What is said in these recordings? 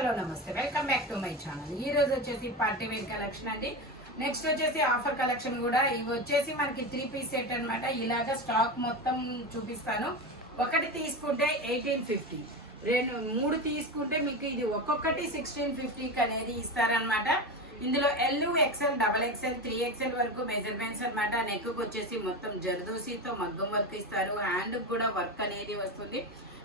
Hello నమస్తే, welcome back to my channel. ఈ రోజు వచ్చేసి పార్టీ వేర్ కలెక్షన్ అండి. నెక్స్ట్ వచ్చేసి ఆఫర్ కలెక్షన్ కూడా. ఇవి వచ్చేసి మనకి 3 పీస్ సెట్ అనమాట. ఇలాగా స్టాక్ మొత్తం చూపిస్తాను. ఒకటి తీసుకుంటే 1850, మూడు తీసుకుంటే మీకు ఇది ఒక్కొక్కటి 1650 అనేది ఇస్తారనమాట. ఇందులో L, XL, double XL, 3XL వరకు మెజర్మెంట్స్ అనమాట. నెక్ వచ్చేసి మొత్తం జర్దోసీతో మగ్గం వర్క్ ఇస్తారు. హ్యాండ్ కూడా వర్క్ అనేది వస్తుంది.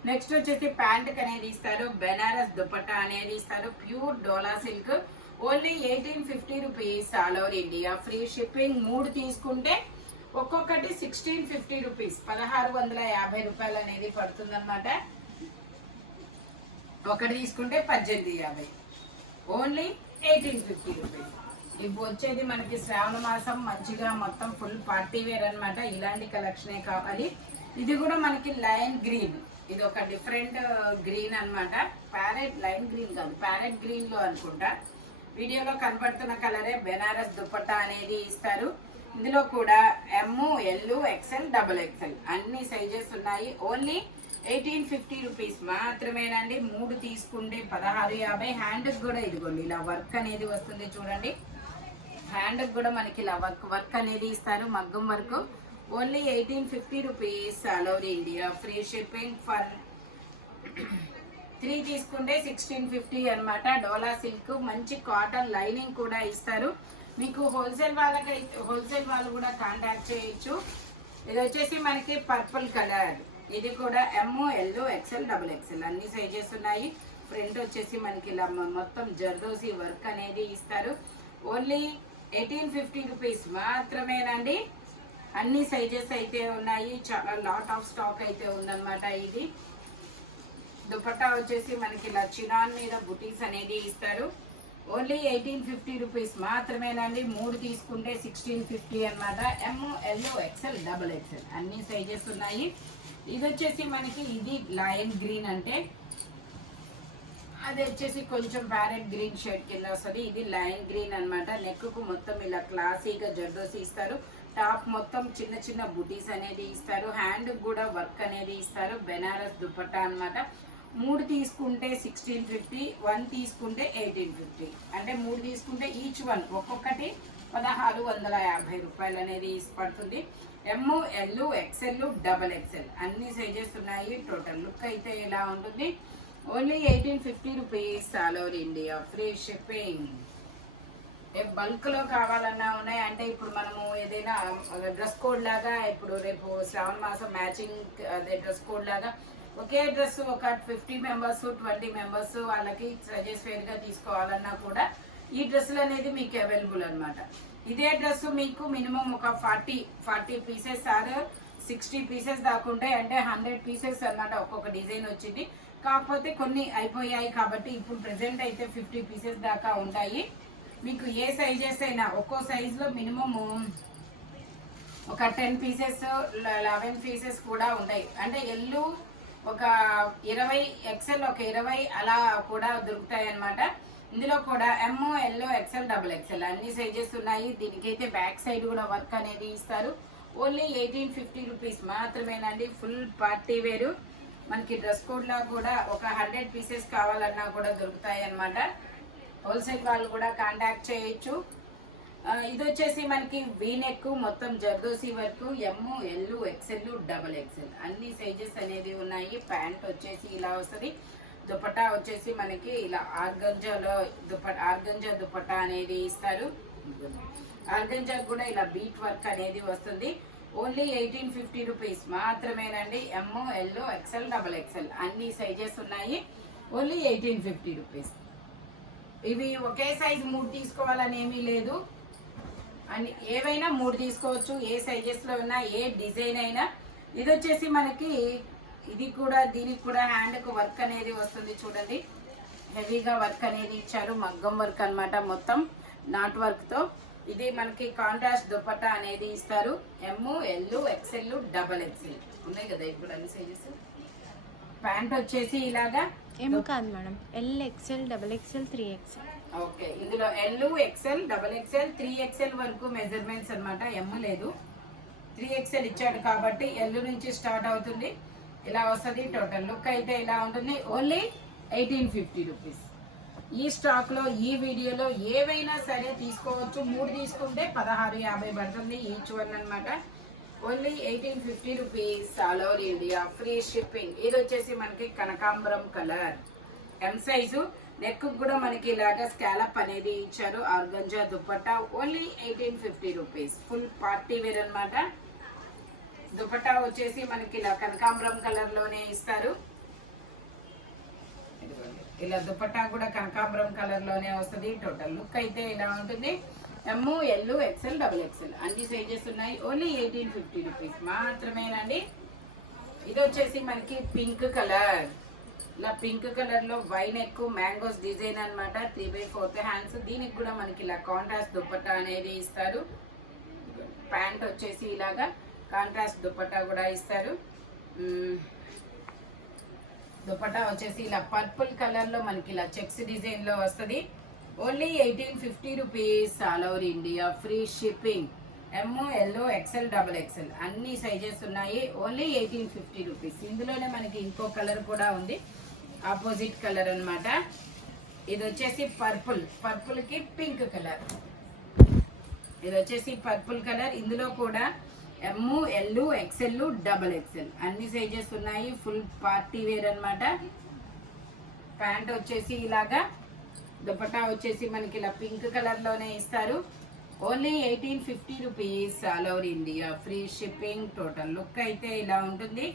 నెక్స్ట్ వచ్చేసి ప్యాంట్ అనేది ఇస్తారు. బెనారస్ దుపట్టా అనేది ఇస్తారు. Pure dola silk. Only 1850 rupees all over India. Free shipping. మూడు తీసుకుంటే ఒక్కొక్కటి 1650 రూపీస్, 1650 రూపాయలు అనేది పడుతుంది అనమాట. ఒకటి తీసుకుంటే 1850, ఓన్లీ 1850 రూపీస్. ఇప్పుడు వచ్చేది మనకి శ్రావణ మాసం మంచిగా మొత్తం ఫుల్ పార్టీ వేర్ అనమాట. ఇలాంటి కలెక్షనే కావాలి. ఇది కూడా మనకి లైన్ గ్రీన్. ఇది ఒక డిఫరెంట్ గ్రీన్ అనమాట. ప్యారెట్ లైన్ గ్రీన్ కాదు, ప్యారెట్ గ్రీన్ లో అనుకుంటా. వీడియోలో కనపడుతున్న కలరే. బెనారస్ దుపట్టా అనేది ఇస్తారు. ఇందులో కూడా M, L, XL, double XL అన్ని సైజెస్ ఉన్నాయి. ఓన్లీ 1850 రూపీస్ మాత్రమేనండి. మూడు తీసుకుంటే 1650. హ్యాండ్ కూడా ఇదిగోండి ఇలా వర్క్ అనేది వస్తుంది చూడండి. హ్యాండ్ కూడా మనకి ఇలా వర్క్ అనేది ఇస్తారు, మగ్గం work. Only 1850 rupees all over India. Free shipping. For 3 తీసుకుంటే 1650 అనమాట. డోలా సిల్క్, మంచి కాటన్ లైనింగ్ కూడా ఇస్తారు. మీకు హోల్సేల్ వాళ్ళు కూడా కాంటాక్ట్ చేయొచ్చు. ఇది వచ్చేసి మనకి పర్పుల్ కలర్. ఇది కూడా M, L, XL, double XL అన్ని సైజెస్ ఉన్నాయి. ఫ్రంట్ వచ్చేసి మనకి ఇలా మొత్తం జర్దోసి వర్క్ అనేది ఇస్తారు. ఓన్లీ 1850 రూపీస్ మాత్రమేనండి. అన్ని సైజెస్ అయితే ఉన్నాయి. చాలా లాట్ ఆఫ్ స్టాక్ అయితే ఉందన్నమాట. ఇది దుపట్టా వచ్చేసి మనకి ఇలా చినాన్ మీద బుటీస్ అనేది ఇస్తారు. ఓన్లీ 1850 రూపీస్ మాత్రమేనండి. మూడు తీసుకుంటే 1650 అనమాట. ఎమ్, ఎల్, ఎక్సెల్, డబల్ ఎక్సెల్ అన్ని సైజెస్ ఉన్నాయి. ఇది వచ్చేసి మనకి ఇది లైన్ గ్రీన్, అంటే అది వచ్చేసి కొంచెం ప్యారెట్ గ్రీన్ షేడ్ కింద వస్తుంది. ఇది లైన్ గ్రీన్ అనమాట. నెక్ కు మొత్తం ఇలా క్లాసీగా జర్దోసి ఇస్తారు. టాప్ మొత్తం చిన్న చిన్న బుటీస్ అనేది ఇస్తారు. హ్యాండ్ కూడా వర్క్ అనేది ఇస్తారు. బెనారస్ దుపట్టా అనమాట. మూడు తీసుకుంటే 1650, 1 తీసుకుంటే 1850. అంటే మూడు తీసుకుంటే ఈచ్ వన్ ఒక్కొక్కటి 1650 రూపాయలు అనేది పడుతుంది. ఎమ్, ఎల్, ఎక్సెల్, డబల్ ఎక్సెల్ అన్ని సైజెస్ ఉన్నాయి. టోటల్ లుక్ అయితే ఇలా ఉంటుంది. Only 1850 rupees all over India. Free shipping. Bulk లో కావాలన్నా ఉన్నాయి. అంటే ఇప్పుడు మనము ఏదైనా డ్రెస్ కోడ్ లాగా, ఇప్పుడు రేపు శ్రావణ మాసం మ్యాచింగ్ అదే డ్రెస్ కోడ్ లాగా ఒకే డ్రెస్ ఒక 50 మెంబర్స్ 20 మెంబర్స్ వాళ్ళకి సజెస్ట్ వేర్ గా తీసుకోవాలన్నా కూడా ఈ డ్రెస్సులు అనేది మీకు అవైలబుల్ అనమాట. ఇదే డ్రెస్ మీకు మినిమం ఒక 40 పీసెస్ ఆర్ 60 పీసెస్ దాకా ఉంటాయి. అంటే 100 పీసెస్ అన్నమాట. ఒక్కొక్క డిజైన్ వచ్చింది. కాకపోతే కొన్ని అయిపోయాయి కాబట్టి ఇప్పుడు ప్రెసెంట్ అయితే 50 పీసెస్ దాకా ఉంటాయి. మీకు ఏ సైజెస్ అయినా ఒక్కో సైజ్ లో మినిమం ఒక 10 పీసెస్ 11 పీసెస్ కూడా ఉంటాయి. అంటే ఎల్లు ఒక 20, ఎక్సెల్ ఒక 20 అలా కూడా దొరుకుతాయి అనమాట. ఇందులో కూడా M, L, XL, double XL అన్ని సైజెస్ ఉన్నాయి. దీనికైతే బ్యాక్ సైడ్ కూడా వర్క్ అనేది ఇస్తారు. ఓన్లీ 1850 రూపీస్ మాత్రమేనండి. ఫుల్ పార్టీ వేరు. మనకి డ్రెస్ కోడ్ లో కూడా ఒక 100 పీసెస్ కావాలన్నా కూడా దొరుకుతాయి అనమాట. హోల్సేల్ వాళ్ళు కూడా కాంటాక్ట్ చేయొచ్చు. ఇది వచ్చేసి మనకి వీనెక్, మొత్తం జర్దోసి వరకు. ఎమ్, ఎల్, ఎక్సెల్, డబల్ ఎక్సెల్ అన్ని సైజెస్ అనేది ఉన్నాయి. ప్యాంట్ వచ్చేసి ఇలా వస్తుంది. దుపట్టా వచ్చేసి మనకి ఇలా ఆర్గంజా దుపట్టా అనేది ఇస్తారు. ఆర్గంజా కూడా ఇలా బీట్ వర్క్ అనేది వస్తుంది. ఓన్లీ 1850 రూపీస్ మాత్రమేనండి. M, L, XL, double XL అన్ని సైజెస్ ఉన్నాయి. Only 1850 rupees. ఇవి ఒకే సైజ్ మూడు తీసుకోవాలని ఏమీ లేదు. అని ఏవైనా మూడు తీసుకోవచ్చు. ఏ సైజెస్ లో ఉన్నా, ఏ డిజైన్ అయినా. ఇది వచ్చేసి మనకి ఇది కూడా, దీనికి కూడా హ్యాండ్ కు వర్క్ అనేది వస్తుంది చూడండి. హెవీగా వర్క్ అనేది ఇచ్చారు. మగ్గం వర్క్ అనమాట. మొత్తం నాట్ వర్క్ తో. ఇది మనకి కాంట్రాస్ట్ దుపట్టా అనేది ఇస్తారు. ఎమ్, ఎల్, ఎక్సెల్, డబల్ ఎక్సెల్ ఉన్నాయి కదా ఇప్పుడు అన్ని సైజెస్. ప్యాంట్ వచ్చేసి ఇలాగా ఏం కాదు madam, L, XL, double XL, 3XL. Okay, ఇందులో L, XL, double XL, 3XL వరకు మెజర్మెంట్స్ అనమాట. ఎమ్ లేదు, 3XL ఇచ్చాడు కాబట్టి ఎల్ నుంచి స్టార్ట్ అవుతుంది. ఇలా వస్తుంది. టోటల్ లుక్ అయితే ఇలా ఉంటుంది. Only 1850 rupees. ఈ స్టాక్లో ఈ వీడియోలో ఏవైనా సరే తీసుకోవచ్చు. 3 తీసుకుంటే 16.50 పడుతుంది ఈచ్ వన్ అనమాట. Only 1850 rupees all over India, free shipping. ఇది వచ్చేసి మనకి కనకాంబరం కలర్, ఎం సైజు. నెక్ కూడా మనకి ఇలాగా స్కాలప్ అనేది ఇచ్చారు. Organza dupatta only 1850 rupees. Full party wear అనమాట. దుపట్టా వచ్చేసి మనకి ఇలా కనకాంబరం కలర్ లోనే ఇస్తారు. ఇలా దుపట్టా కూడా కనకాంబరం కలర్ లోనే వస్తుంది. టోటల్ లుక్ అయితే ఇలా ఉంటుంది. M, L, XL, double XL అన్ని సైజెస్ ఉన్నాయి. ఓన్లీ 1850 రూపీస్ మాత్రమేనండి. ఇది వచ్చేసి మనకి పింక్ కలర్. ఇలా పింక్ కలర్ లో వైన్ ఎక్కువ మ్యాంగోస్ డిజైన్ అనమాట. 3/4 హ్యాండ్స్. దీనికి కూడా మనకి ఇలా కాంట్రాస్ట్ దుపట్టా అనేది ఇస్తారు. ప్యాంట్ వచ్చేసి ఇలాగా కాంట్రాస్ట్ దుపట్టా కూడా ఇస్తారు. దుపట్టా వచ్చేసి ఇలా పర్పుల్ కలర్ లో మనకి ఇలా చెక్స్ డిజైన్ లో వస్తుంది. Only 1850 rupees all over India, free shipping. M, L, XL, double XL అన్ని సైజెస్ ఉన్నాయి. Only 1850 rupees. ఇందులోనే మనకి ఇంకో కలర్ కూడా ఉంది, ఆపోజిట్ కలర్ అన్నమాట. ఇది వచ్చేసి పర్పుల్, పర్పుల్ కి పింక్ కలర్. ఇది వచ్చేసి పర్పుల్ కలర్. ఇందులో కూడా M, L, XL, double XL అన్ని సైజెస్ ఉన్నాయి. ఫుల్ పార్టీ వేర్ అన్నమాట. ప్యాంట్ వచ్చేసి ఇలాగా, దుపట్టా వచ్చేసి మనకి ఇలా పింక్ కలర్ లోనే ఇస్తారు. Only 1850 rupees all over India, free shipping. Total look అయితే ఇలా ఉంటుంది.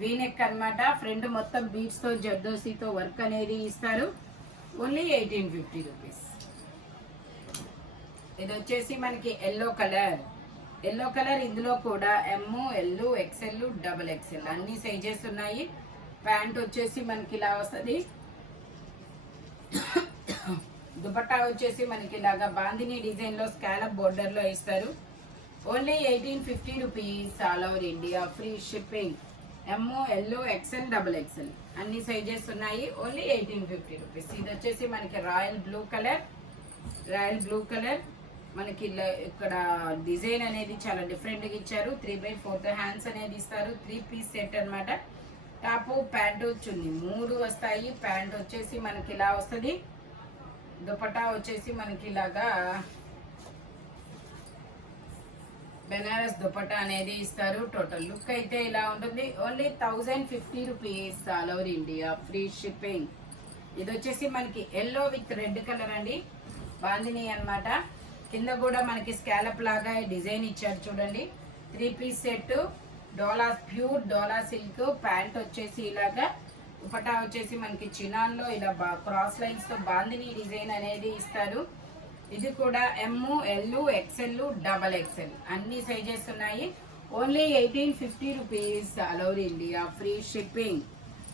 వీనెక్ అన్నమాట. ఫ్రంట్ మొత్తం బీడ్స్ తో జర్దోసీతో వర్క్ అనేది ఇస్తారు. Only 1850 rupees. ఇది వచ్చేసి మనకి ఎల్లో కలర్. Yellow colour. ఇందులో కూడా M, L, XL, double XL అన్ని సైజెస్ ఉన్నాయి. ప్యాంట్ వచ్చేసి మనకి ఇలా వస్తుంది. దుపట్టా వచ్చేసి మనకి ఇలాగా బాందిని డిజైన్ లో స్కాలప్ బోర్డర్ లో ఇస్తారు. Only 1850 rupees all over India, free shipping. M, L, XL, double XL అన్ని సైజెస్ ఉన్నాయి. Only 1850 rupees. ఇది వచ్చేసి మనకి royal blue colour. Royal blue colour మనకి ఇక్కడ డిజైన్ అనేది చాలా డిఫరెంట్ గా ఇచ్చారు. 3/4 హ్యాండ్స్ అనేది ఇస్తారు. 3 పీస్ సెట్ అన్నమాట. టాప్, ప్యాంటు, చున్నీ 3 వస్తాయి. ప్యాంట్ వచ్చేసి మనకి ఇలా వస్తుంది. దుపట్టా వచ్చేసి మనకి ఇలాగా బెనారస్ దుపట్టా అనేది ఇస్తారు. టోటల్ లుక్ అయితే ఇలా ఉంటుంది. Only 1050 rupees all over India, free shipping. ఇది వచ్చేసి మనకి ఎల్లో విత్ రెడ్ కలర్ అండి, బాందిని అన్నమాట. కింద కూడా మనకి స్కాలప్ లాగా డిజైన్ ఇచ్చారు చూడండి. 3 పీస్ సెట్, డోలా, ప్యూర్ డోలా సిల్క్. ప్యాంట్ వచ్చేసి ఇలాగా, దుపట్టా వచ్చేసి మనకి చినాన్ లో ఇలా క్రాస్ లైన్స్ తో బాందిని డిజైన్ అనేది ఇస్తారు. ఇది కూడా M, L, XL, double XL అన్ని సైజెస్ ఉన్నాయి. Only 1850 rupees all over India, free shipping.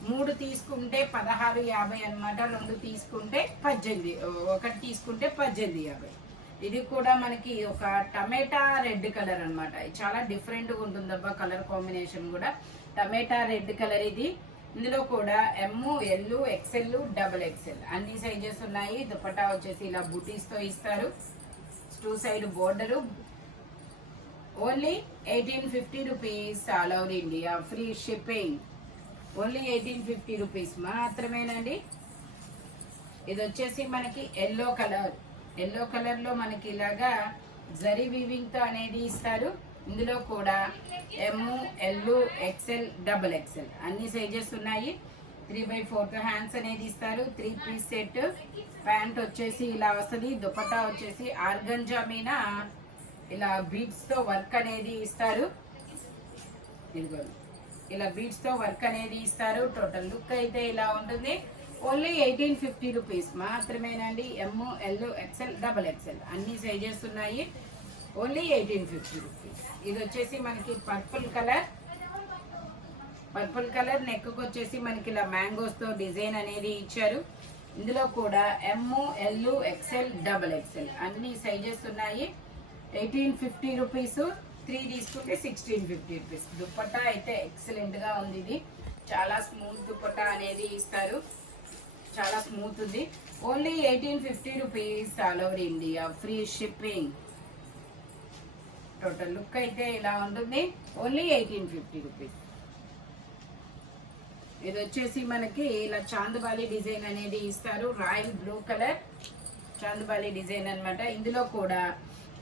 3 తీసుకుంటే 16.50 అనమాట. 2 తీసుకుంటే 18, 1 తీసుకుంటే 18.50. ఇది కూడా మనకి ఒక టమాటా రెడ్ కలర్ అన్నమాట. చాలా డిఫరెంట్ గా ఉంటుందబ్బా కలర్ కాంబినేషన్ కూడా. టమాటా రెడ్ కలర్ ఇది. ఇందులో కూడా M, L, XL, double XL అన్ని సైజెస్ ఉన్నాయి. దుపట్టా వచ్చేసి ఇలా బూటీస్ తో ఇస్తారు. 2 side border. Only 1850 rupees all over India, free shipping. Only 1850 rupees మాత్రమేనండి. ఇది వచ్చేసి మనకి ఎల్లో కలర్. ఎల్లో కలర్ లో మనకి ఇలాగా జరీ వీవింగ్ తో అనేది ఇస్తారు. ఇందులో కూడా M, L, XL, double XL అన్ని సైజెస్ ఉన్నాయి. 3/4 హ్యాండ్స్ అనేది ఇస్తారు. 3 పీస్ సెట్. ప్యాంట్ వచ్చేసి ఇలా వస్తుంది. దుపట్టా వచ్చేసి ఆర్గంజా మీద ఇలా బీడ్స్ తో వర్క్ అనేది ఇస్తారు. ఇదిగో ఇలా బీడ్స్ తో వర్క్ అనేది ఇస్తారు. టోటల్ లుక్ అయితే ఇలా ఉంటుంది. ఓన్లీ 1850 రూపీస్ మాత్రమేనండి. M, L, XL, double XL అన్ని సైజెస్ ఉన్నాయి. Only 1850 rupees. ఇది వచ్చేసి మనకి purple colour. Purple colour neck వచ్చేసి మనకి ఇలా మ్యాంగోస్ తో డిజైన్ అనేది ఇచ్చారు. ఇందులో కూడా M, L, XL, double XL అన్ని సైజెస్ ఉన్నాయి. 1850 రూపీస్. 3 తీసుకుంటే 1650 రూపీస్. దుపట్టా అయితే ఎక్సలెంట్ గా ఉంది. ఇది చాలా స్మూత్ దుపట్టా అనేది ఇస్తారు. చాలా స్మూత్ ఉంది. Only 1850 rupees all over India, free shipping. Total look అయితే ఇలా ఉంటుంది. Only 1850 rupees. ఇది వచ్చేసి మనకి ఇలా చాందుబాలి డిజైన్ అనేది ఇస్తారు. రాయల్ బ్లూ కలర్ చాందుబాలి డిజైన్ అన్నమాట. ఇందులో కూడా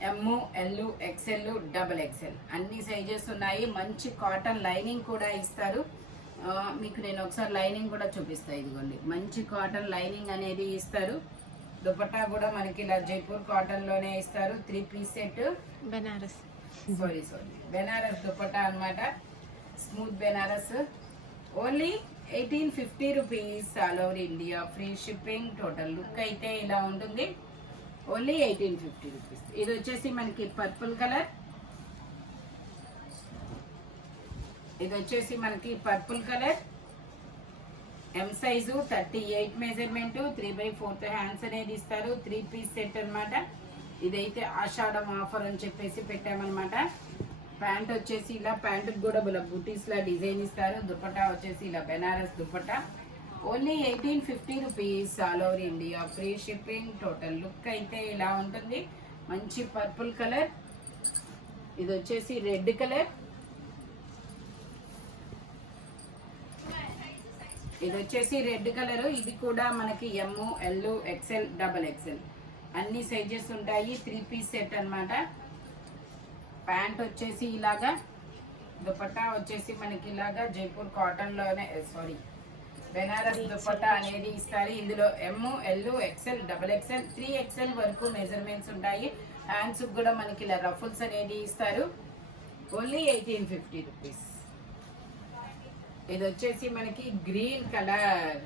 M, L, XL, double XL అన్ని సైజెస్ ఉన్నాయి. మంచి కాటన్ లైనింగ్ కూడా ఇస్తారు. మీకు నేను ఒకసారి లైనింగ్ కూడా చూపిస్తాను. ఇదిగోండి, మంచి కాటన్ లైనింగ్ అనేది ఇస్తారు. దుపట్టా కూడా మనకి ఇలా జైపూర్ కాటన్ లోనే ఇస్తారు. 3 పీస్ సెట్ బెనారస్ బెనారస్ దుపట్టా అన్నమాట. Smooth Banaras. Only 1850 rupees all over India. Free shipping. Total look అయితే ఇలా ఉంటుంది. Only 1850 rupees. ఇది వచ్చేసి మనకి పర్పుల్ కలర్. ఇది వచ్చేసి మనకి purple colour. M size 38 measurement. 3/4 hands అనేది ఇస్తారు. 3 పీస్ సెట్ అన్నమాట. ఇదైతే ఆషాఢం ఆఫర్ అని చెప్పేసి పెట్టామన్నమాట. ప్యాంట్ వచ్చేసి ఇలా, ప్యాంటుకి కూడా బుటీస్ లా డిజైన్ ఇస్తారు. దుపట్టా వచ్చేసి ఇలా Banaras dupatta. Only 1850 rupees all over India. Free shipping. Total look అయితే ఇలా ఉంటుంది. మంచి పర్పుల్ కలర్. ఇది వచ్చేసి రెడ్ కలర్. ఇది వచ్చేసి రెడ్ కలర్. ఇది కూడా మనకి ఎమ్, ఎల్, ఎక్స్ఎల్, డబల్ ఎక్స్ఎల్ అన్ని సైజెస్ ఉంటాయి. 3 పీస్ సెట్ అన్నమాట. ప్యాంట్ వచ్చేసి ఇలాగా, దుపట్టా వచ్చేసి మనకి ఇలాగా జైపూర్ కాటన్ లోనే బెనారస్ దుపట్టా అనేది ఇస్తారు. ఇందులో M, L, XL, double XL, 3XL వరకు మెజర్మెంట్స్ ఉంటాయి. హ్యాండ్స్ కూడా మనకి ఇలా రఫుల్స్ అనేది ఇస్తారు. Only 1850 rupees. ఇది వచ్చేసి మనకి గ్రీన్ కలర్.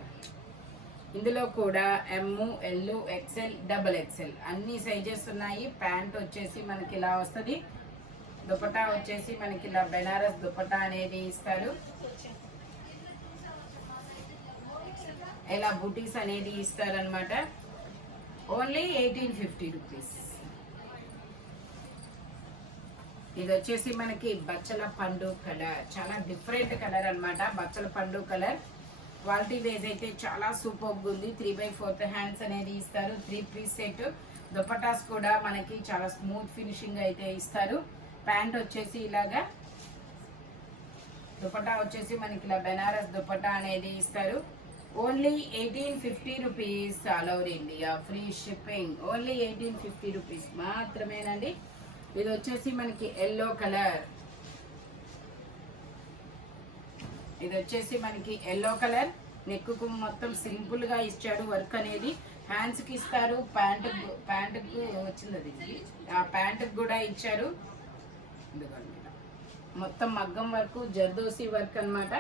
ఇందులో కూడా M, L, XL, double XL అన్ని సైజెస్ ఉన్నాయి. ప్యాంట్ వచ్చేసి మనకి ఇలా వస్తుంది. దుపట్టా వచ్చేసి మనకి ఇలా బెనారస్ దుపట్టా అనేది ఇస్తారు. ఇలా బూటీస్ అనేది ఇస్తారనమాట. Only 1850 rupees. ఇది వచ్చేసి మనకి బచ్చల పండు కలర్. చాలా డిఫరెంట్ కలర్ అన్నమాట. బచ్చల పండు కలర్. క్వాలిటీ వైజ్ అయితే చాలా సూపర్గా ఉంది. 3/4 హ్యాండ్స్ అనేది ఇస్తారు. 3 పీస్ సెట్. దుపట్టాస్ కూడా మనకి చాలా స్మూత్ ఫినిషింగ్ అయితే ఇస్తారు. ప్యాంట్ వచ్చేసి ఇలాగా, దుపట్టా వచ్చేసి మనకి ఇలా బెనారస్ దుపట్టా అనేది ఇస్తారు. Only 1850 rupees all over India. Free shipping. Only 1850 rupees మాత్రమేనండి. ఇది వచ్చేసి మనకి ఎల్లో కలర్. ఇది వచ్చేసి మనకి ఎల్లో కలర్. నెక్ కు మొత్తం సింపుల్ గా ఇచ్చాడు వర్క్ అనేది. హ్యాండ్స్ కి ఇస్తారు. ప్యాంటుకు వచ్చింది అది. ఆ ప్యాంటుకు కూడా ఇచ్చారు. మొత్తం మగ్గం వర్క్, జర్దోసి వర్క్ అన్నమాట.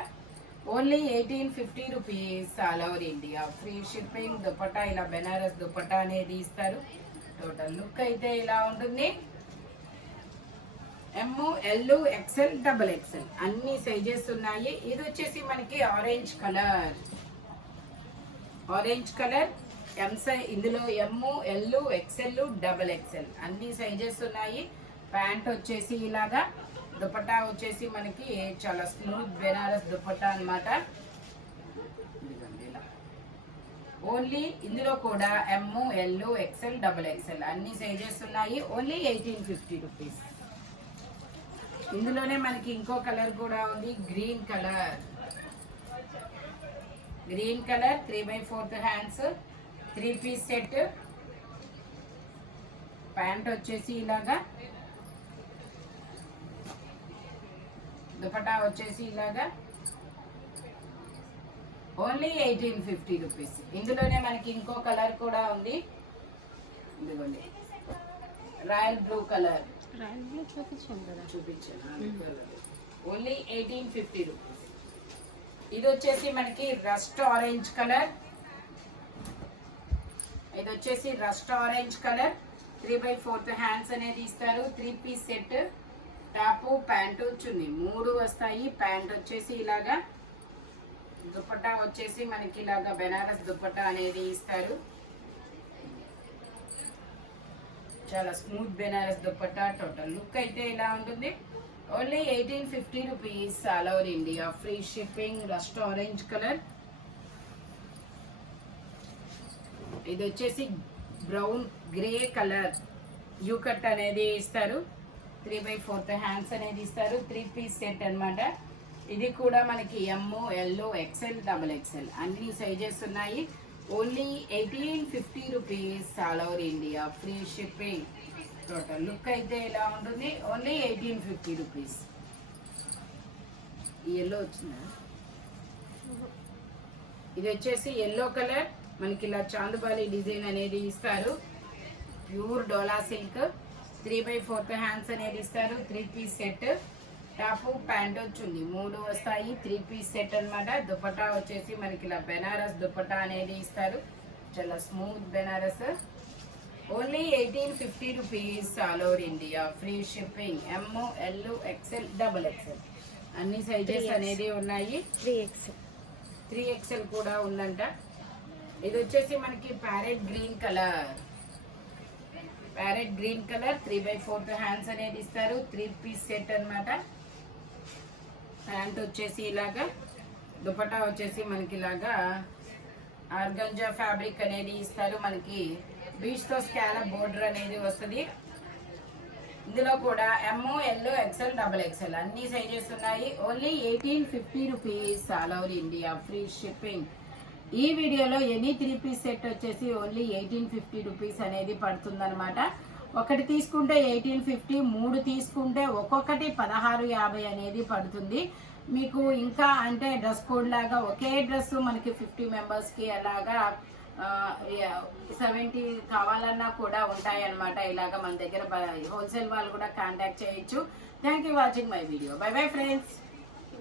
Only 1850 rupees all over India. Free shipping. Dupatta ఇలా బెనారస్ దుపట్టా అనేది ఇస్తారు. టోటల్ లుక్ అయితే ఇలా ఉంటుంది. M, L, XL, double XL అన్ని సైజెస్ ఉన్నాయి. ఇది వచ్చేసి మనకి ఆరెంజ్ కలర్. Orange colour. ఇందులో M, L, XL, double XL అన్ని సైజెస్ ఉన్నాయి. ప్యాంట్ వచ్చేసి ఇలాగా, దుపట్టా వచ్చేసి మనకి చాలా స్మూత్ బెనారస్ దుపట్టా అన్నమాట. ఓన్లీ ఇందులో కూడా M, L, XL, double XL అన్ని సైజెస్ ఉన్నాయి. Only 1850 rupees. ఇందులోనే మనకి ఇంకో కలర్ కూడా ఉంది. Green colour. Green colour. 3/4 hands. 3 piece set. Pant వచ్చేసి ఇలాగా, దుపట్టా వచ్చేసి ఇలాగా. Only 1850 rupees. ఇందులోనే మనకి ఇంకో కలర్ కూడా ఉంది. ఇదిగోండి, రాయల్ బ్లూ కలర్. చూపించాను. Only 1850 rupees. ఇది వచ్చేసి మనకి రస్ట్ ఆరెంజ్ కలర్. ఇది వచ్చేసి రస్ట్ ఆరెంజ్ కలర్. 3/4 హ్యాండ్స్ అనేది ఇస్తారు. 3 పీస్ సెట్. టాపు, ప్యాంటు, చున్నీ 3 వస్తాయి. ప్యాంట్ వచ్చేసి ఇలాగా, దుపట్టా వచ్చేసి మనకి ఇలాగా బెనారస్ దుపట్టా అనేది ఇస్తారు. చాలా smooth Banaras dupatta. Total look అయితే ఇలా ఉంటుంది. Only 1850 rupees all over India. Free shipping. Rust orange colour. ఇది వచ్చేసి brown grey colour. U cut అనేది ఇస్తారు. 3/4 హ్యాండ్స్ అనేది ఇస్తారు. 3 పీస్ సెట్ అన్నమాట. ఇది కూడా మనకి ఎమ్, ఎల్, ఎక్సెల్, డబుల్ ఎక్సెల్ అన్ని సైజెస్ ఉన్నాయి. Only 1850 rupees all over India, free shipping. Total look అయితే ఇలా ఉంటుంది. Only 1850 rupees. ఈ ఎల్లో వచ్చిందా? ఇది వచ్చేసి ఎల్లో కలర్. మనకి ఇలా చాందుబాలి డిజైన్ అనేది ఇస్తారు. Pure dola silk. 3/4 హ్యాండ్స్ అనేది ఇస్తారు. 3 పీస్ సెట్. టాప్ ప్యాంట్ వచ్చింది, 3 వస్తాయి. 3 పీస్ సెట్ అన్నమాట. దుపట్టా వచ్చేసి మనకి ఇలా బెనారస్ దుపట్టా అనేది ఇస్తారు. చాలా smooth Banaras. Only 1850 rupees all over India, free shipping. M, L, XL, double XL అన్ని సైజెస్ అనేది ఉన్నాయి. 3XL కూడా ఉందంట. ఇది వచ్చేసి మనకి ప్యారెట్ గ్రీన్ కలర్. 3/4 హ్యాండ్స్ అనేది ఇస్తారు. 3 పీస్ సెట్ అన్నమాట. ప్యాంట్ వచ్చేసి ఇలాగా, దుపట్టా వచ్చేసి మనకి ఇలాగా ఆర్గంజా ఫ్యాబ్రిక్ అనేది ఇస్తారు. మనకి బీచ్ తో స్కాలప్ బోర్డర్ అనేది వస్తుంది. ఇందులో కూడా M, L, XL, double XL అన్ని సైజెస్ ఉన్నాయి. Only 1850 rupees all over India, free shipping. ఈ వీడియోలో ఎనీ 3 పీస్ సెట్ వచ్చేసి ఓన్లీ 1850 రూపీస్ అనేది పడుతుందన్నమాట. ఒకటి తీసుకుంటే 1850, 3 తీసుకుంటే ఒక్కొక్కటి 1650 అనేది పడుతుంది. మీకు ఇంకా అంటే డ్రెస్ కోడ్ లాగా ఒకే డ్రెస్ మనకి 50 మెంబర్స్కి అలాగా 70 కావాలన్నా కూడా ఉంటాయి అన్నమాట. ఇలాగ మన దగ్గర హోల్సేల్ వాళ్ళు కూడా కాంటాక్ట్ చేయొచ్చు. Thank you watching my video. By bye friends.